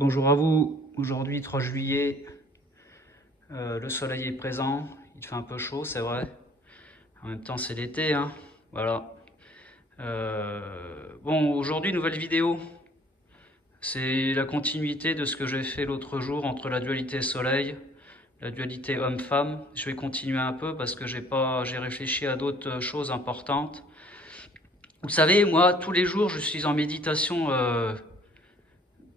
Bonjour à vous, aujourd'hui 3 juillet, le soleil est présent, il fait un peu chaud c'est vrai, en même temps c'est l'été, hein, voilà. Bon, aujourd'hui nouvelle vidéo, c'est la continuité de ce que j'ai fait l'autre jour entre la dualité soleil, la dualité homme-femme. Je vais continuer un peu parce que j'ai réfléchi à d'autres choses importantes. Vous savez, moi tous les jours je suis en méditation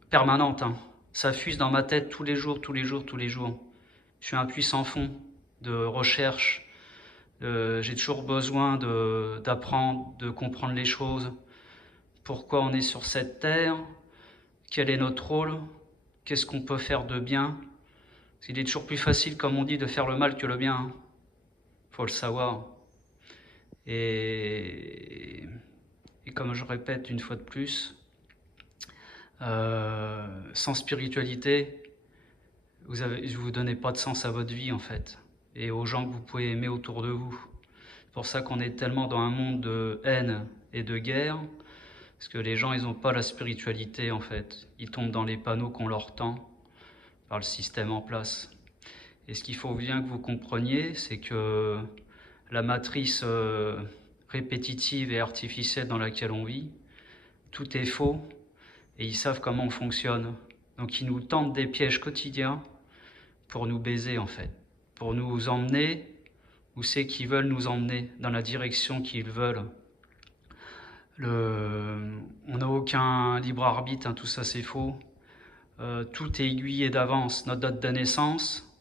permanente, hein. Ça fuse dans ma tête tous les jours, tous les jours, tous les jours. Je suis un puissant fond de recherche. J'ai toujours besoin d'apprendre, de comprendre les choses. Pourquoi on est sur cette terre? Quel est notre rôle? Qu'est-ce qu'on peut faire de bien? Il est toujours plus facile, comme on dit, de faire le mal que le bien, hein. Faut le savoir. Et, et comme je répète une fois de plus, sans spiritualité, vous donnez pas de sens à votre vie en fait, et aux gens que vous pouvez aimer autour de vous. C'est pour ça qu'on est tellement dans un monde de haine et de guerre, parce que les gens ils n'ont pas la spiritualité en fait. Ils tombent dans les panneaux qu'on leur tend par le système en place. Et ce qu'il faut bien que vous compreniez, c'est que la matrice répétitive et artificielle dans laquelle on vit, tout est faux, et ils savent comment on fonctionne. Donc ils nous tendent des pièges quotidiens pour nous baiser en fait, pour nous emmener où c'est qu'ils veulent nous emmener, dans la direction qu'ils veulent. On n'a aucun libre arbitre, hein, tout ça c'est faux. Tout est aiguillé d'avance, notre date de naissance,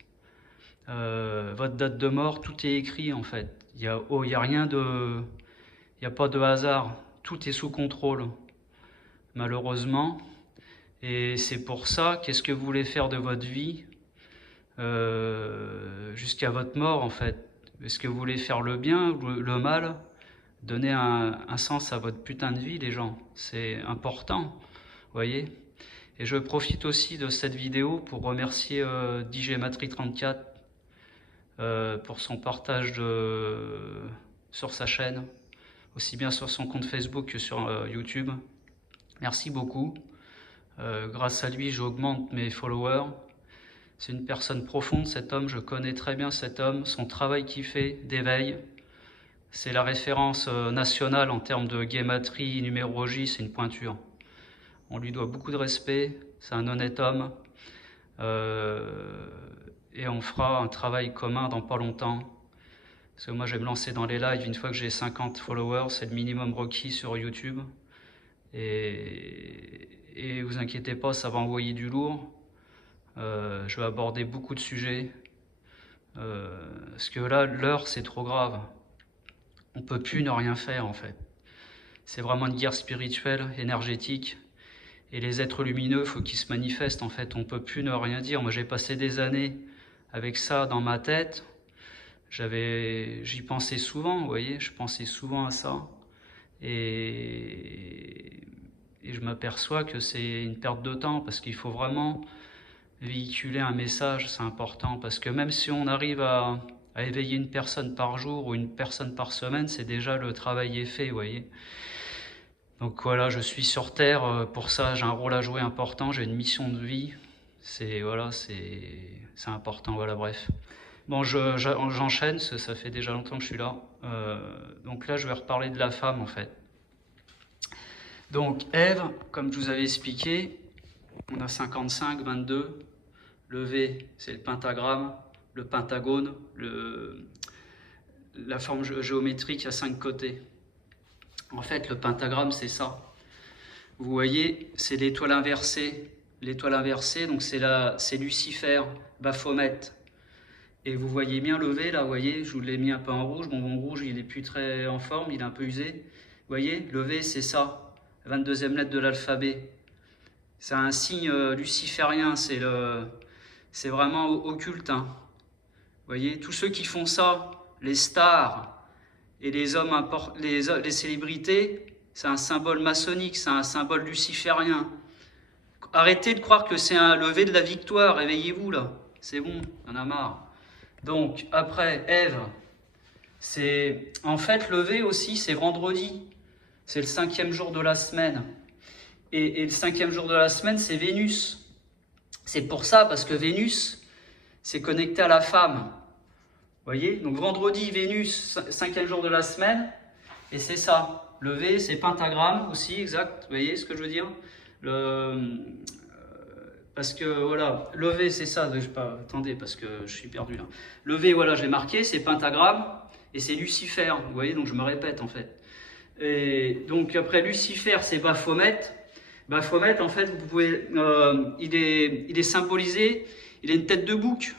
votre date de mort, tout est écrit en fait. Il y a rien de, il n'y a pas de hasard, tout est sous contrôle, malheureusement. Et c'est pour ça, qu'est-ce que vous voulez faire de votre vie jusqu'à votre mort en fait? Est-ce que vous voulez faire le bien ou le mal? Donnez un sens à votre putain de vie, les gens. C'est important, vous voyez? Et je profite aussi de cette vidéo pour remercier DJ Matri34 pour son partage sur sa chaîne, aussi bien sur son compte Facebook que sur YouTube. Merci beaucoup. Grâce à lui, j'augmente mes followers. C'est une personne profonde, cet homme. Je connais très bien cet homme, son travail qu'il fait d'éveil. C'est la référence nationale en termes de guématrie, numérologie, c'est une pointure. On lui doit beaucoup de respect, c'est un honnête homme. Et on fera un travail commun dans pas longtemps. Parce que moi je vais me lancer dans les lives une fois que j'ai 50 followers, c'est le minimum requis sur YouTube. Et vous inquiétez pas, ça va envoyer du lourd. Je vais aborder beaucoup de sujets. Parce que là, l'heure c'est trop grave. On ne peut plus ne rien faire en fait. C'est vraiment une guerre spirituelle, énergétique. Et les êtres lumineux, il faut qu'ils se manifestent en fait. On ne peut plus ne rien dire. Moi j'ai passé des années avec ça dans ma tête. J'y pensais souvent, vous voyez, je pensais souvent à ça. Et je m'aperçois que c'est une perte de temps parce qu'il faut vraiment véhiculer un message, c'est important. Parce que même si on arrive à éveiller une personne par jour ou une personne par semaine, c'est déjà le travail est fait, vous voyez. Donc voilà, je suis sur Terre, pour ça j'ai un rôle à jouer important, j'ai une mission de vie, c'est important, voilà, bref. Bon, j'enchaîne, ça fait déjà longtemps que je suis là. Donc là, je vais reparler de la femme en fait. Donc Ève, comme je vous avais expliqué, on a 55, 22. Le V, c'est le pentagramme, le pentagone, la forme géométrique à 5 côtés. En fait, le pentagramme, c'est ça. Vous voyez, c'est l'étoile inversée. L'étoile inversée, donc c'est Lucifer, Baphomet. Et vous voyez bien le V, là, vous voyez, je vous l'ai mis un peu en rouge. Bon, mon rouge, il est plus très en forme, il est un peu usé. Vous voyez, le V, c'est ça, 22e lettre de l'alphabet. C'est un signe luciférien, c'est vraiment occulte, hein. Vous voyez, tous ceux qui font ça, les stars et les hommes les célébrités, c'est un symbole maçonnique, c'est un symbole luciférien. Arrêtez de croire que c'est un lever de la victoire, réveillez-vous là, c'est bon, on en a marre. Donc après, Ève, c'est en fait lever aussi, c'est vendredi, c'est le 5e jour de la semaine. Et le 5e jour de la semaine, c'est Vénus. C'est pour ça, parce que Vénus, c'est connecté à la femme. Vous voyez? Donc vendredi, Vénus, 5e jour de la semaine, et c'est ça. Le V, c'est pentagramme aussi, exact. Vous voyez ce que je veux dire? Parce que voilà, le V, c'est ça. Je sais pas, attendez, parce que je suis perdu là. Le V, voilà, je l'ai marqué, c'est pentagramme, et c'est Lucifer. Vous voyez, donc je me répète en fait. Et donc après Lucifer, c'est Baphomet. Baphomet, en fait, vous pouvez, il est symbolisé, il a une tête de bouc,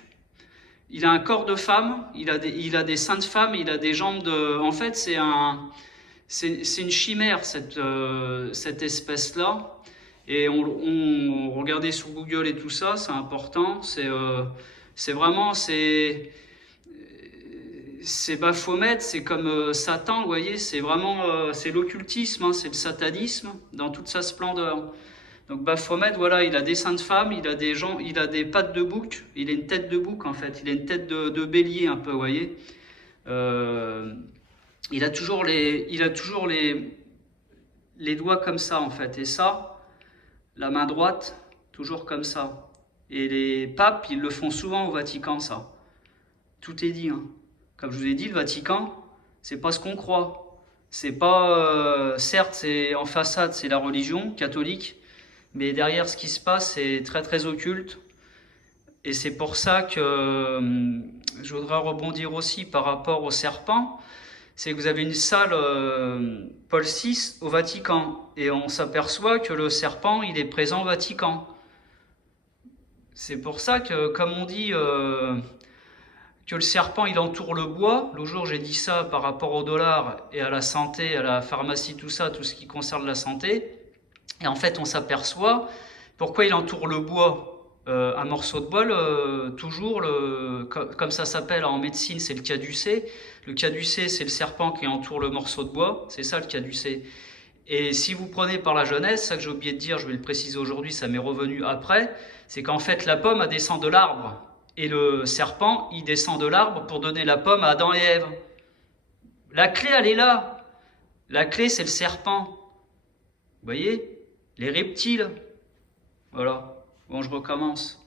il a un corps de femme, il a des seins de femme, il a des jambes de... En fait, c'est une chimère, cette espèce-là. Et on regardait sur Google et tout ça, c'est important, c'est vraiment... C'est Baphomet, c'est comme Satan, vous voyez, c'est vraiment c'est l'occultisme, hein, c'est le satanisme dans toute sa splendeur. Donc Baphomet, voilà, il a des seins de femme, il a des pattes de bouc, il a une tête de bouc en fait, il a une tête de bélier un peu, vous voyez. Il a toujours les doigts comme ça en fait, et ça, la main droite, toujours comme ça. Et les papes, ils le font souvent au Vatican, ça. Tout est dit, hein. Comme je vous ai dit, le Vatican, c'est pas ce qu'on croit. C'est pas, certes, c'est en façade, c'est la religion catholique, mais derrière ce qui se passe, c'est très très occulte. Et c'est pour ça que je voudrais rebondir aussi par rapport au serpent. C'est que vous avez une salle Paul VI au Vatican, et on s'aperçoit que le serpent, il est présent au Vatican. C'est pour ça que, comme on dit... que le serpent il entoure le bois. L'autre jour j'ai dit ça par rapport au dollar et à la santé, à la pharmacie, tout ça, tout ce qui concerne la santé. Et en fait on s'aperçoit pourquoi il entoure le bois. Un morceau de bois, toujours, comme ça s'appelle en médecine, c'est le caducée. Le caducée, c'est le serpent qui entoure le morceau de bois, c'est ça le caducée. Et si vous prenez par la jeunesse, ça que j'ai oublié de dire, je vais le préciser aujourd'hui, ça m'est revenu après, c'est qu'en fait la pomme elle descend de l'arbre. Et le serpent, il descend de l'arbre pour donner la pomme à Adam et Ève. La clé, elle est là. La clé, c'est le serpent. Vous voyez? Les reptiles. Voilà. Bon, je recommence.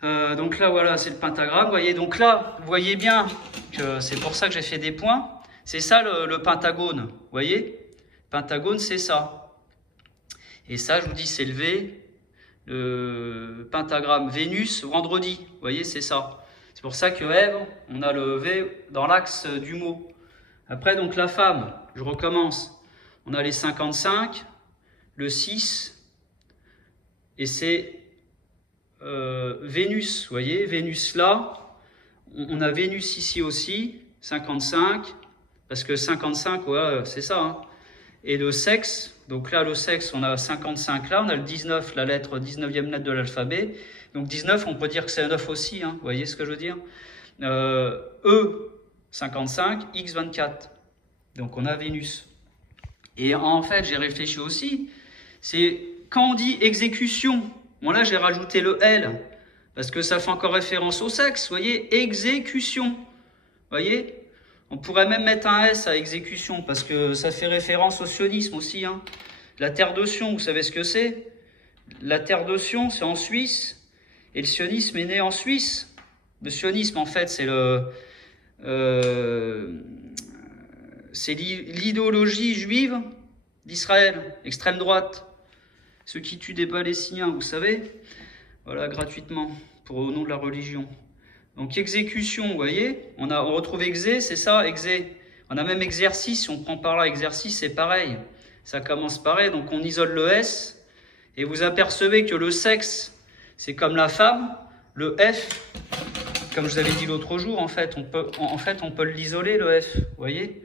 Donc là, voilà, c'est le pentagramme. Vous voyez? Donc là, vous voyez bien que c'est pour ça que j'ai fait des points. C'est ça le pentagone. Vous voyez? Pentagone, c'est ça. Et ça, je vous dis, c'est le V. Le pentagramme Vénus, vendredi, vous voyez, c'est ça. C'est pour ça que Ève, on a le V dans l'axe du mot. Après, donc la femme, je recommence. On a les 55, le 6, et c'est Vénus, vous voyez, Vénus là. On a Vénus ici aussi, 55, parce que 55, ouais, c'est ça, hein. Et le sexe, donc là le sexe, on a 55 là, on a le 19, la lettre 19e lettre de l'alphabet. Donc 19, on peut dire que c'est un 9 aussi, hein, vous voyez ce que je veux dire? E, 55, X, 24. Donc on a Vénus. Et en fait, j'ai réfléchi aussi, c'est quand on dit exécution, bon là j'ai rajouté le L, parce que ça fait encore référence au sexe, vous voyez, exécution, vous voyez? On pourrait même mettre un S à exécution, parce que ça fait référence au sionisme aussi, hein. La terre de Sion, vous savez ce que c'est? La terre de Sion, c'est en Suisse, et le sionisme est né en Suisse. Le sionisme, en fait, c'est l'idéologie juive d'Israël, extrême droite. Ceux qui tuent des Palestiniens, vous savez, voilà, gratuitement, au nom de la religion. Donc exécution, vous voyez, on retrouve exé, c'est ça, exé. On a même exercice, si on prend par là exercice, c'est pareil. Ça commence pareil, donc on isole le S, et vous apercevez que le sexe, c'est comme la femme, le F, comme je vous avais dit l'autre jour, en fait, on peut l'isoler, le F, vous voyez.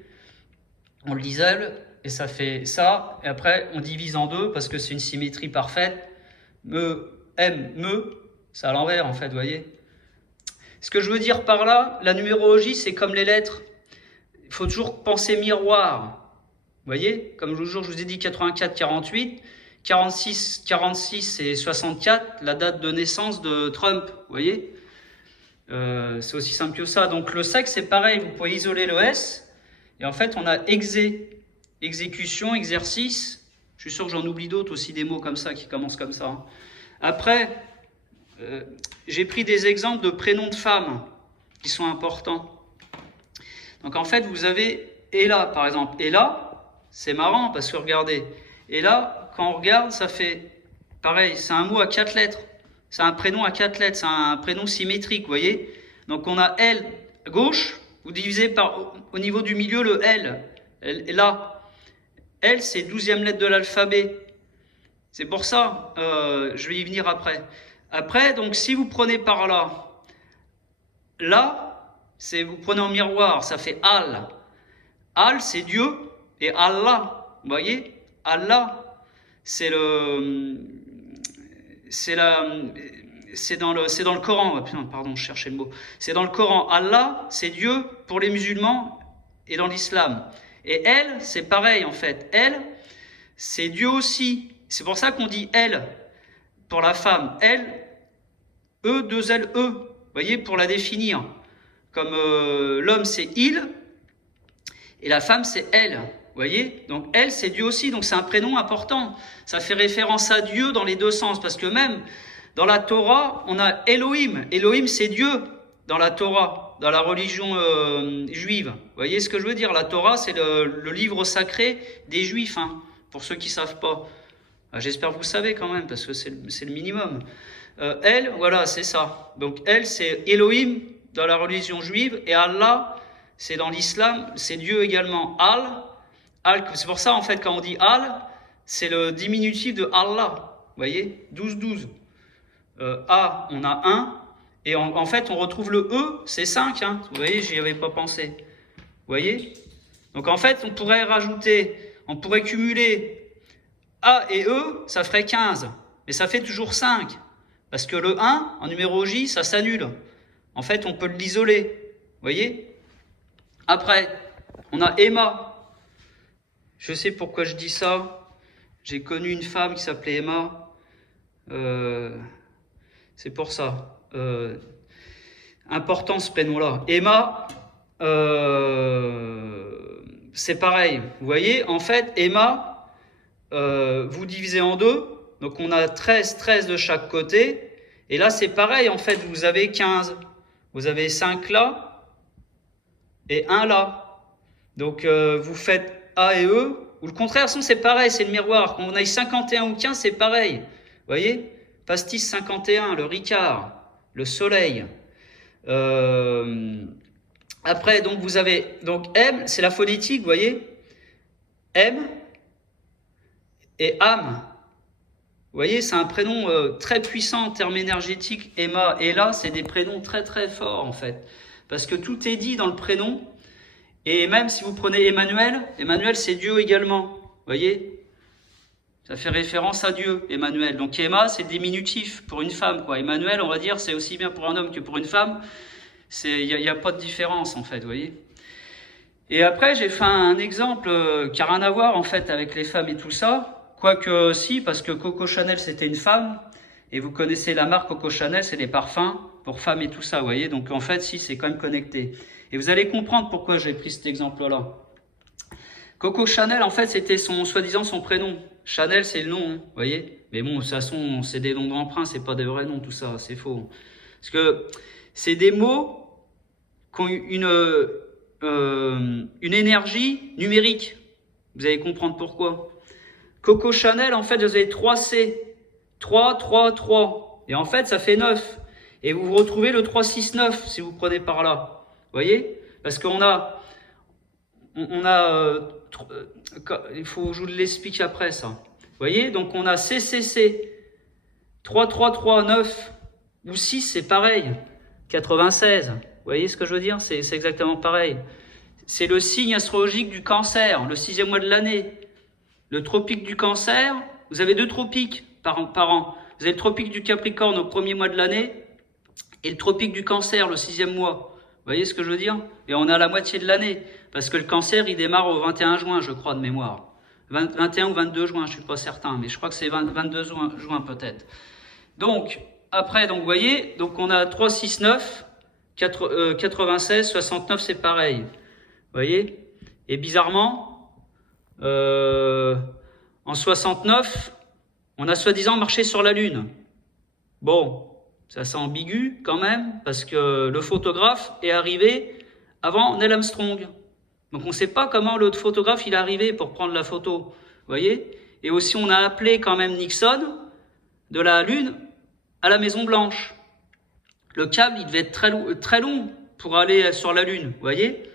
On l'isole, et ça fait ça, et après on divise en deux, parce que c'est une symétrie parfaite. C'est à l'envers, en fait, vous voyez. Ce que je veux dire par là, la numérologie, c'est comme les lettres. Il faut toujours penser miroir. Vous voyez, comme le jour je vous ai dit 84, 48, 46 et 64, la date de naissance de Trump. Vous voyez, c'est aussi simple que ça. Donc le sexe, c'est pareil, vous pouvez isoler le S. Et en fait, on a exécution, exercice. Je suis sûr que j'en oublie d'autres aussi, des mots comme ça qui commencent comme ça. Après, j'ai pris des exemples de prénoms de femmes qui sont importants. Donc en fait, vous avez Ella, par exemple. Ella, c'est marrant parce que regardez, Ella, quand on regarde, ça fait pareil, c'est un mot à 4 lettres. C'est un prénom à 4 lettres, c'est un prénom symétrique, vous voyez. Donc on a L à gauche, vous divisez par au niveau du milieu le L. Là, L, c'est 12e lettre de l'alphabet. C'est pour ça, je vais y venir après. Après, donc si vous prenez par là, vous prenez en miroir, ça fait Al. Al, c'est Dieu, et Allah, vous voyez, Allah, c'est dans le Coran. Pardon, je cherchais le mot. C'est dans le Coran. Allah, c'est Dieu pour les musulmans et dans l'islam. Et elle, c'est pareil en fait. Elle, c'est Dieu aussi. C'est pour ça qu'on dit elle pour la femme. Elle, E, 2 L, E. Vous voyez, pour la définir. Comme l'homme, c'est il. Et la femme, c'est elle. Vous voyez? Donc, elle, c'est Dieu aussi. Donc, c'est un prénom important. Ça fait référence à Dieu dans les deux sens. Parce que même dans la Torah, on a Elohim. Elohim, c'est Dieu dans la Torah, dans la religion juive. Vous voyez ce que je veux dire? La Torah, c'est le livre sacré des Juifs, hein, pour ceux qui ne savent pas. J'espère que vous savez quand même, parce que c'est le minimum. Elle, voilà, c'est ça. Donc, elle, c'est Elohim dans la religion juive. Et Allah, c'est dans l'islam, c'est Dieu également. C'est pour ça, en fait, quand on dit Al, c'est le diminutif de Allah. Vous voyez? 12-12. A, on a 1. Et en fait, on retrouve le E, c'est 5. Hein. Vous voyez, j'y avais pas pensé. Vous voyez? Donc, en fait, on pourrait cumuler A et E, ça ferait 15. Mais ça fait toujours 5. Parce que le 1, en numérologie, ça s'annule. En fait, on peut l'isoler. Vous voyez? Après, on a Emma. Je sais pourquoi je dis ça. J'ai connu une femme qui s'appelait Emma. C'est pour ça. Important ce prénom-là. Emma, c'est pareil. Vous voyez, en fait, Emma, vous divisez en deux. Donc, on a 13 de chaque côté. Et là, c'est pareil. En fait, vous avez 15. Vous avez 5 là et 1 là. Donc, vous faites A et E. Ou le contraire, sinon c'est pareil, c'est le miroir. Quand on aille 51 ou 15, c'est pareil. Vous voyez? Pastis 51, le Ricard, le soleil. Après, donc vous avez donc M, c'est la phonétique, vous voyez? M et Am. Vous voyez, c'est un prénom très puissant en termes énergétiques. Emma et là, c'est des prénoms très très forts en fait. Parce que tout est dit dans le prénom. Et même si vous prenez Emmanuel, Emmanuel c'est Dieu également. Vous voyez? Ça fait référence à Dieu, Emmanuel. Donc Emma, c'est diminutif pour une femme, quoi. Emmanuel, on va dire, c'est aussi bien pour un homme que pour une femme. Il n'y a pas de différence, en fait, vous voyez. Et après, j'ai fait un exemple qui n'a rien à voir, en fait, avec les femmes et tout ça. Quoique, si, parce que Coco Chanel, c'était une femme. Et vous connaissez la marque Coco Chanel, c'est des parfums pour femmes et tout ça, vous voyez. Donc, en fait, si, c'est quand même connecté. Et vous allez comprendre pourquoi j'ai pris cet exemple-là. Coco Chanel, en fait, c'était soi-disant son prénom. Chanel, c'est le nom, hein, vous voyez. Mais bon, de toute façon, c'est des noms d'emprunt, c'est pas des vrais noms, tout ça, c'est faux. Parce que c'est des mots qui ont une énergie numérique. Vous allez comprendre pourquoi. Coco Chanel, en fait, vous avez 3 C. 3, 3, 3. Et en fait, ça fait 9. Et vous retrouvez le 3, 6, 9, si vous prenez par là. Vous voyez? Parce qu'on a... il faut que je vous l'explique après ça. Vous voyez? Donc on a CCC. 3, 3, 3, 9 ou 6, c'est pareil. 96. Vous voyez ce que je veux dire? C'est exactement pareil. C'est le signe astrologique du Cancer, le 6e mois de l'année. Le tropique du Cancer, vous avez 2 tropiques par an. Vous avez le tropique du Capricorne au 1er mois de l'année et le tropique du Cancer, le 6e mois. Vous voyez ce que je veux dire? Et on est à la moitié de l'année. Parce que le Cancer, il démarre au 21 juin, je crois, de mémoire. 21 ou 22 juin, je ne suis pas certain. Mais je crois que c'est 22 juin peut-être. Donc, après, donc, vous voyez, donc on a 3, 6, 9, 96, 69, c'est pareil. Vous voyez? Et bizarrement, en 69, on a soi-disant marché sur la Lune. Bon, C'est assez ambigu quand même, parce que le photographe est arrivé avant Neil Armstrong. Donc on ne sait pas comment l'autre photographe il est arrivé pour prendre la photo. Vous voyez? Et aussi on a appelé quand même Nixon de la Lune à la Maison Blanche. Le câble il devait être très long pour aller sur la Lune. Vous voyez?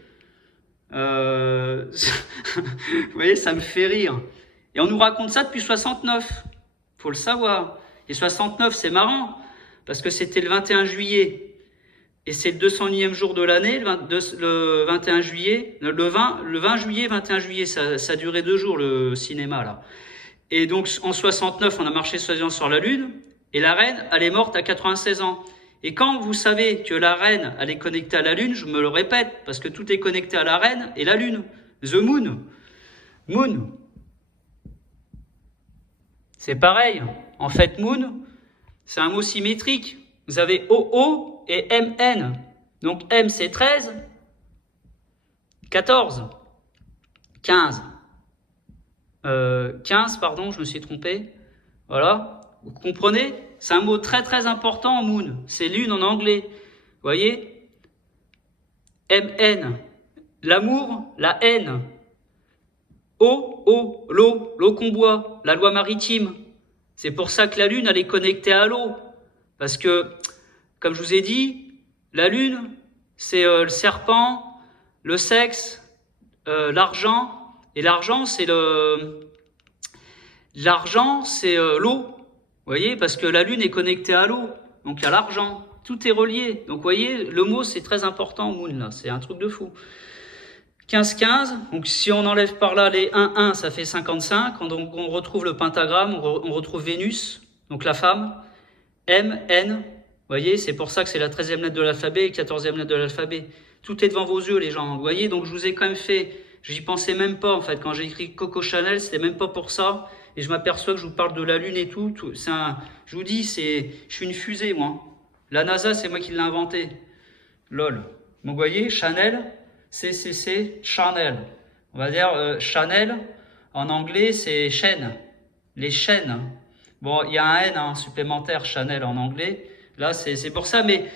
Vous voyez, ça me fait rire. Et on nous raconte ça depuis 69. Faut le savoir. Et 69, c'est marrant, parce que c'était le 21 juillet. Et c'est le 201e jour de l'année, le 21 juillet, le 20 juillet, 21 juillet, ça a duré 2 jours le cinéma là. Et donc en 69, on a marché soi-disant sur la Lune, et la reine, elle est morte à 96 ans. Et quand vous savez que la reine, elle est connectée à la Lune, je me le répète, parce que tout est connecté à la reine et la Lune. The Moon. Moon. C'est pareil. En fait, Moon, c'est un mot symétrique. Vous avez OO et MN. Donc M, c'est 13, 14, 15. 15, pardon, je me suis trompé. Voilà. Vous comprenez? C'est un mot très très important, Moon. C'est lune en anglais. Vous voyez? MN. L'amour, la haine. L'eau qu'on boit, la loi maritime. C'est pour ça que la Lune, elle est connectée à l'eau. Parce que, comme je vous ai dit, la Lune, c'est le serpent, le sexe, l'argent. Et l'argent, c'est l'eau. Vous voyez, parce que la Lune est connectée à l'eau. Donc, il y a l'argent. Tout est relié. Donc, vous voyez, le mot, c'est très important, Moon, là. C'est un truc de fou. 15-15, donc si on enlève par là les 1-1, ça fait 55. Donc on retrouve le pentagramme, on retrouve Vénus, donc la femme. M, N, vous voyez, c'est pour ça que c'est la 13e lettre de l'alphabet et 14e lettre de l'alphabet. Tout est devant vos yeux, les gens. Vous voyez, donc je vous ai quand même fait, j'y pensais même pas en fait. Quand j'ai écrit Coco Chanel, c'était même pas pour ça. Et je m'aperçois que je vous parle de la Lune et tout. Je vous dis, je suis une fusée, moi. La NASA, c'est moi qui l'ai inventé. Lol. Donc vous voyez, Chanel. CCC, Chanel. On va dire Chanel, en anglais, c'est chaîne. Les chaînes. Bon, il y a un N supplémentaire, Chanel en anglais. Là, c'est pour ça, mais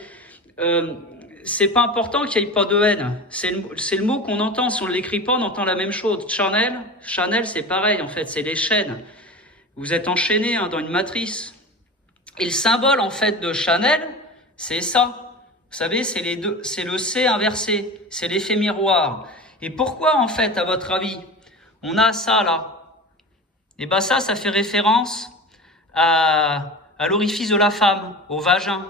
c'est pas important qu'il n'y ait pas de N. C'est le mot qu'on entend. Si on ne l'écrit pas, on entend la même chose. Chanel, c'est pareil, en fait, c'est les chaînes. Vous êtes enchaîné dans une matrice. Et le symbole, en fait, de Chanel, c'est ça. Vous savez, c'est le C inversé, c'est l'effet miroir. Et pourquoi, en fait, à votre avis, on a ça là? Et bien ça fait référence à l'orifice de la femme, au vagin.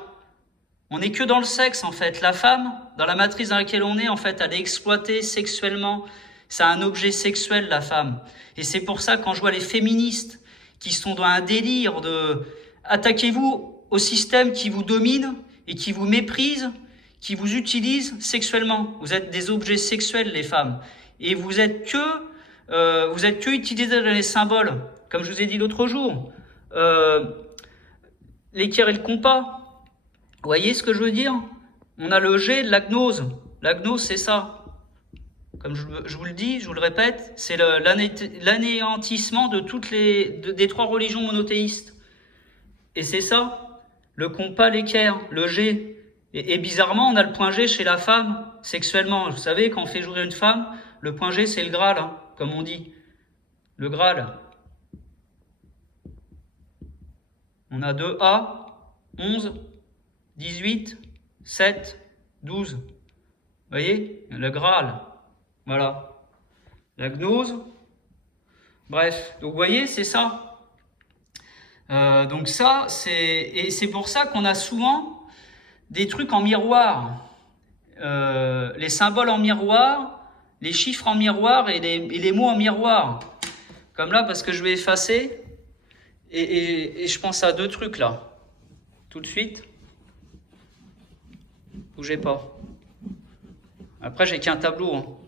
On n'est que dans le sexe, en fait. La femme, dans la matrice dans laquelle on est, en fait, elle est exploitée sexuellement. C'est un objet sexuel, la femme. Et c'est pour ça, quand je vois les féministes qui sont dans un délire de « attaquez-vous au système qui vous domine », et qui vous méprisent, qui vous utilisent sexuellement. Vous êtes des objets sexuels, les femmes. Et vous êtes que utilisés dans les symboles. Comme je vous ai dit l'autre jour, l'équerre et le compas. Vous voyez ce que je veux dire? On a le G de la gnose. La gnose, c'est ça. Comme je vous le dis, je vous le répète, c'est l'anéantissement de des 3 religions monothéistes. Et c'est ça. Le compas, l'équerre, le G. Et bizarrement, on a le point G chez la femme, sexuellement. Vous savez, quand on fait jouer une femme, le point G, c'est le Graal, comme on dit. Le Graal. On a 2A, 11, 18, 7, 12. Vous voyez? Le Graal. Voilà. La gnose. Bref. Donc, vous voyez, c'est ça. Donc ça, c'est pour ça qu'on a souvent des trucs en miroir, les symboles en miroir, les chiffres en miroir et les mots en miroir. Comme là, parce que je vais effacer, et je pense à 2 trucs là, tout de suite. Bougez pas. Après, j'ai qu'un tableau.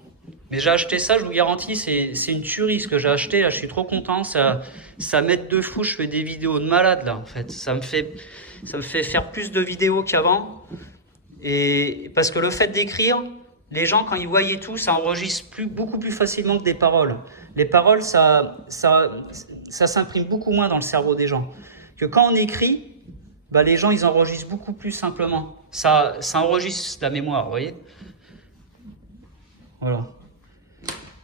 Mais j'ai acheté ça, je vous garantis, c'est une tuerie ce que j'ai acheté. Là, je suis trop content. Ça m'aide de fou. Je fais des vidéos de malade là, en fait. Ça me fait faire plus de vidéos qu'avant. Et parce que le fait d'écrire, les gens quand ils voyaient tout, ça enregistre beaucoup plus facilement que des paroles. Les paroles, ça s'imprime beaucoup moins dans le cerveau des gens. Que quand on écrit, bah, les gens, ils enregistrent beaucoup plus simplement. Ça enregistre la mémoire, vous voyez. Voilà.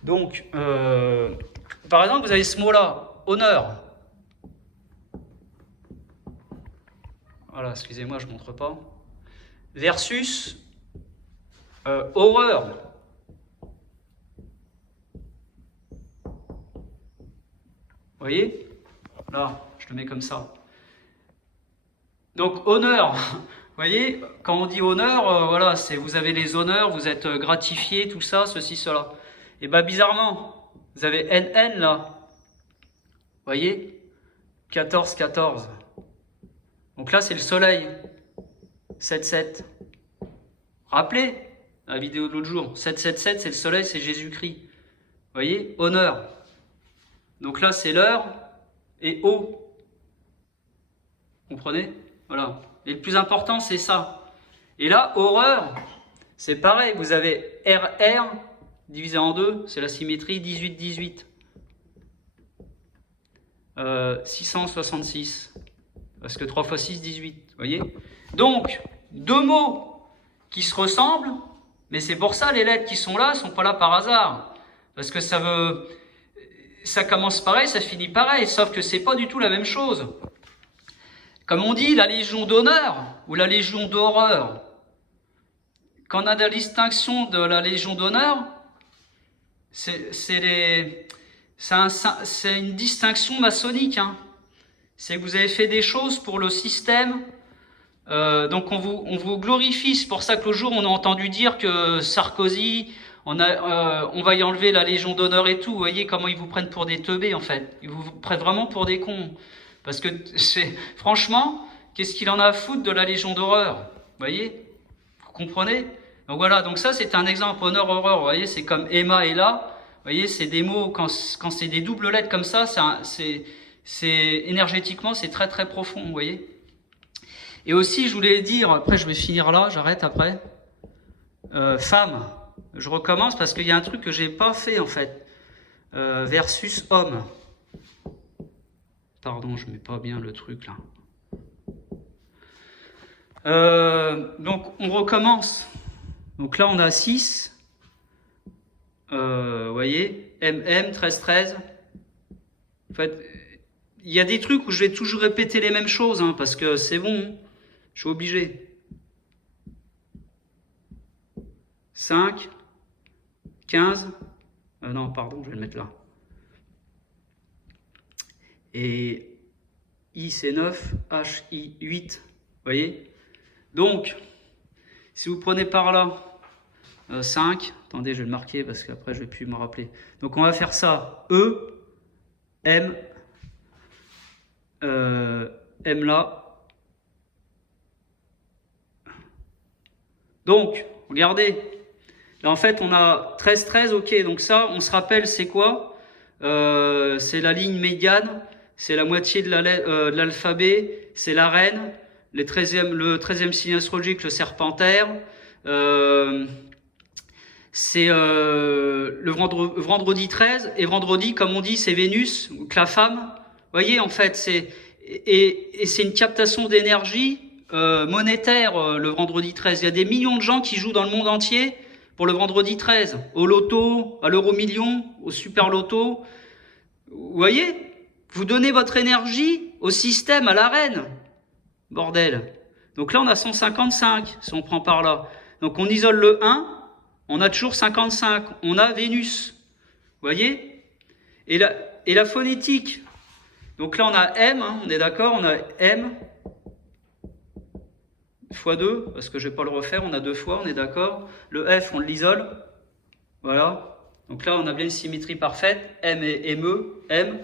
Donc, par exemple, vous avez ce mot-là, honneur. Voilà, excusez-moi, je ne montre pas. Versus horreur. Vous voyez? Là, je le mets comme ça. Donc, honneur. Vous voyez, quand on dit honneur, voilà, c'est vous avez les honneurs, vous êtes gratifié, tout ça, ceci, cela. Et bien, bizarrement, vous avez NN là. Vous voyez? 14, 14. Donc là, c'est le soleil. 7, 7. Rappelez la vidéo de l'autre jour. 7, 7, 7, c'est le soleil, c'est Jésus-Christ. Vous voyez? Honneur. Donc là, c'est l'heure et O. Vous comprenez? Voilà. Et le plus important, c'est ça. Et là, horreur, c'est pareil. Vous avez RR divisé en 2, c'est la symétrie 18, 18. 666. Parce que 3 x 6, 18. Vous voyez? Donc, deux mots qui se ressemblent, mais c'est pour ça les lettres qui sont là ne sont pas là par hasard. Parce que ça commence pareil, ça finit pareil, sauf que c'est pas du tout la même chose. Comme on dit, la Légion d'honneur ou la Légion d'horreur. Quand on a la distinction de la Légion d'honneur, c'est une distinction maçonnique. Hein. C'est que vous avez fait des choses pour le système. Donc on vous glorifie. C'est pour ça que l'autre jour, on a entendu dire que Sarkozy, on va y enlever la Légion d'honneur et tout. Vous voyez comment ils vous prennent pour des teubés, en fait. Ils vous prennent vraiment pour des cons. Parce que, franchement, qu'est-ce qu'il en a à foutre de la Légion d'horreur? Vous voyez? Vous comprenez? Donc voilà, donc ça c'est un exemple, honneur, horreur. Vous voyez, c'est comme Emma et là. Vous voyez, c'est des mots, quand c'est des doubles lettres comme ça, énergétiquement, c'est très très profond, vous voyez? Et aussi, je voulais dire, après je vais finir là, j'arrête après. Femme, je recommence parce qu'il y a un truc que j'ai pas fait en fait. Versus homme. Pardon, je mets pas bien le truc là. Donc on recommence. Donc là on a 6. Vous voyez, MM, 13, 13. En fait, il y a des trucs où je vais toujours répéter les mêmes choses, hein, parce que c'est bon, hein, je suis obligé. 5, 15, non, pardon, je vais le mettre là. Et I c'est 9, H, I 8, vous voyez? Donc, si vous prenez par là 5, attendez, je vais le marquer parce qu'après je ne vais plus me rappeler. Donc on va faire ça, E, M, M là. Donc, regardez, là en fait on a 13, 13, ok, donc ça on se rappelle c'est quoi? C'est la ligne médiane, c'est la moitié de l'alphabet, c'est la reine, le 13e signe astrologique, le serpentaire, c'est le vendredi 13, et vendredi, comme on dit, c'est Vénus, donc la femme. Vous voyez, en fait, c'est une captation d'énergie monétaire, le vendredi 13. Il y a des millions de gens qui jouent dans le monde entier pour le vendredi 13, au loto, à l'euro-million, au super loto. Vous voyez, vous donnez votre énergie au système, à la reine. Bordel. Donc là, on a 155, si on prend par là. Donc on isole le 1, on a toujours 55. On a Vénus. Vous voyez? Et la phonétique. Donc là, on a M, hein, on est d'accord, on a M fois 2, parce que je ne vais pas le refaire, on a 2 fois, on est d'accord. Le F, on l'isole. Voilà. Donc là, on a bien une symétrie parfaite. M et ME, M.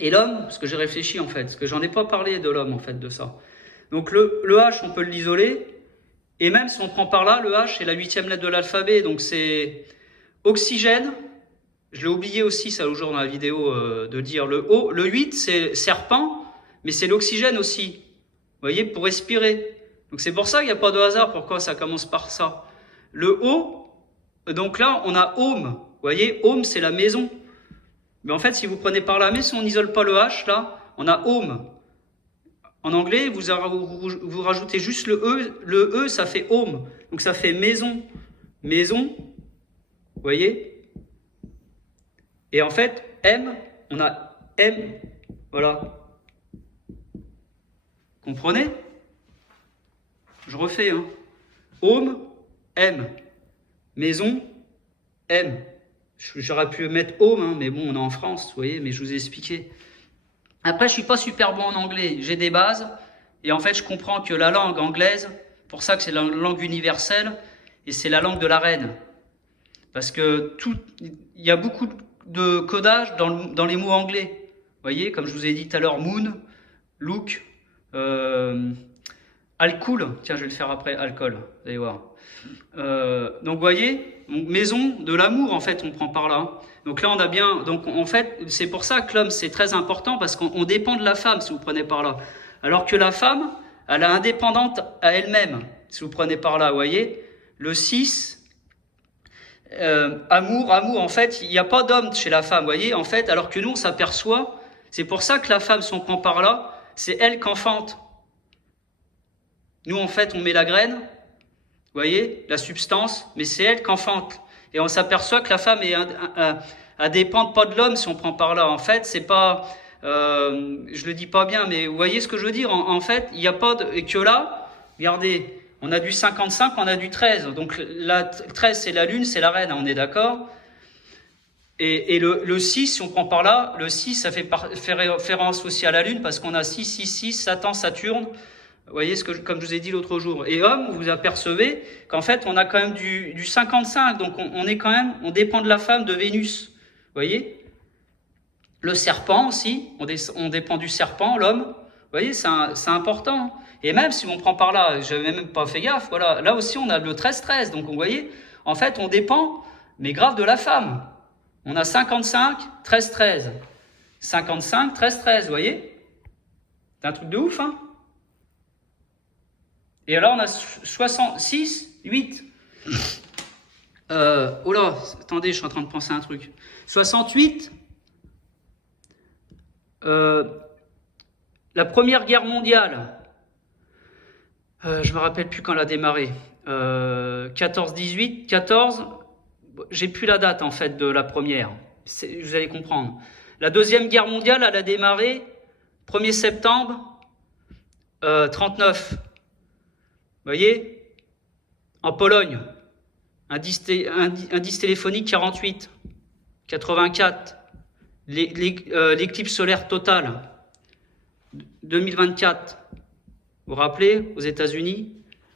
Et l'homme, parce que j'ai réfléchi en fait, parce que j'en ai pas parlé de l'homme en fait, de ça. Donc le H, on peut l'isoler. Et même si on prend par là, le H, c'est la 8e lettre de l'alphabet. Donc c'est oxygène. Je l'ai oublié aussi, ça, au jour dans la vidéo, de dire le O. Le 8, c'est serpent, mais c'est l'oxygène aussi. Vous voyez, pour respirer. Donc c'est pour ça qu'il n'y a pas de hasard, pourquoi ça commence par ça. Le O, donc là, on a home. Vous voyez, home, c'est la maison. Mais en fait, si vous prenez par là, mais si on n'isole pas le H, là, on a home. En anglais, vous rajoutez juste le E. Le E, ça fait home. Donc ça fait maison. Maison. Vous voyez? Et en fait, M, on a M. Voilà. Comprenez? Je refais. Hein. Home, M. Maison, M. J'aurais pu mettre home, hein, mais bon, on est en France, vous voyez, mais je vous ai expliqué. Après, je suis pas super bon en anglais. J'ai des bases. Et en fait, je comprends que la langue anglaise, pour ça que c'est la langue universelle, et c'est la langue de la reine. Parce que il y a beaucoup de codage dans les mots anglais. Vous voyez, comme je vous ai dit tout à l'heure, moon, look, alcool. Tiens, je vais le faire après, alcool. Vous allez voir. Donc, vous voyez, maison de l'amour, en fait, on prend par là. Donc là, on a bien. Donc, en fait, c'est pour ça que l'homme, c'est très important parce qu'on dépend de la femme, si vous prenez par là. Alors que la femme, elle est indépendante à elle-même, si vous prenez par là, vous voyez. Le 6, amour, en fait, il n'y a pas d'homme chez la femme, vous voyez. En fait, alors que nous, on s'aperçoit, c'est pour ça que la femme, si on prend par là, c'est elle qu'enfante. Nous, en fait, on met la graine, vous voyez, la substance, mais c'est elle qu'enfante. Et on s'aperçoit que la femme elle dépend pas de l'homme si on prend par là. En fait, c'est pas, je le dis pas bien, mais vous voyez ce que je veux dire. En fait, il n'y a pas de, et que là, regardez, on a du 55, on a du 13. Donc la 13, c'est la lune, c'est la reine, on est d'accord. Et le 6, si on prend par là, le 6, ça fait référence aussi à la lune parce qu'on a 6, 6, 6, Satan, Saturne. Vous voyez, comme je vous ai dit l'autre jour. Et homme, vous apercevez qu'en fait, on a quand même du 55. Donc, on dépend de la femme, de Vénus. Vous voyez? Le serpent aussi, on dépend du serpent, l'homme. Vous voyez, c'est important. Et même si on prend par là, je n'avais même pas fait gaffe, voilà. Là aussi, on a le 13-13. Donc, vous voyez, en fait, on dépend, mais grave, de la femme. On a 55, 13-13. 55, 13-13, vous voyez? C'est un truc de ouf, hein? Et alors, on a 66, 8. Oh là, attendez, je suis en train de penser à un truc. 68. La Première Guerre mondiale. Je me rappelle plus quand elle a démarré. 14-18, 14. J'ai plus la date en fait de la première. Vous allez comprendre. La Deuxième Guerre mondiale, elle a démarré 1er septembre 39. Vous voyez, en Pologne, indice téléphonique 48, 84, l'éclipse solaire totale 2024. Vous vous rappelez, aux États-Unis,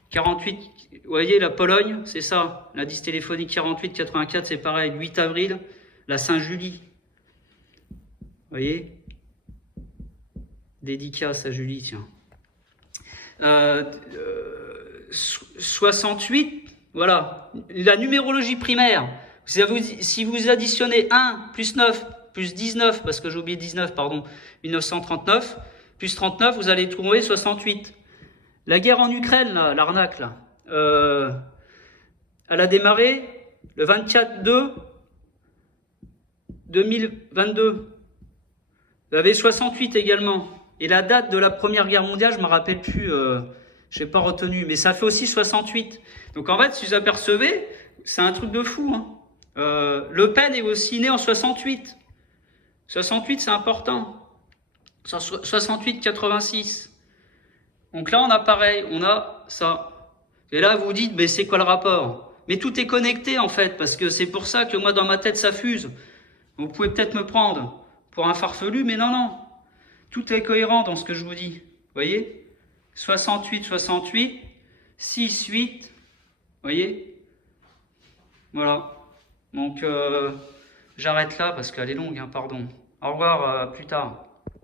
48, vous voyez, la Pologne, c'est ça, l'indice téléphonique 48, 84, c'est pareil, 8 avril, la Saint-Julie. Vous voyez, dédicace à Julie, tiens. 68, voilà, la numérologie primaire. Si vous additionnez 1 plus 9 plus 19, parce que j'ai oublié 19, pardon, 1939, plus 39, vous allez trouver 68. La guerre en Ukraine, là, l'arnaque, là, elle a démarré le 24/2/2022. Vous avez 68 également. Et la date de la Première Guerre mondiale, je ne me rappelle plus, je n'ai pas retenu, mais ça fait aussi 68. Donc en fait, si vous apercevez, c'est un truc de fou. Hein. Le Pen est aussi né en 68. 68, c'est important. 68-86. Donc là, on a pareil, on a ça. Et là, vous vous dites, mais c'est quoi le rapport? Mais tout est connecté en fait, parce que c'est pour ça que moi, dans ma tête, ça fuse. Vous pouvez peut-être me prendre pour un farfelu, mais non, non. Tout est cohérent dans ce que je vous dis. Vous voyez? 68, 68, 6, 8. Vous voyez? Voilà. Donc, j'arrête là parce qu'elle est longue, hein, pardon. Au revoir, plus tard.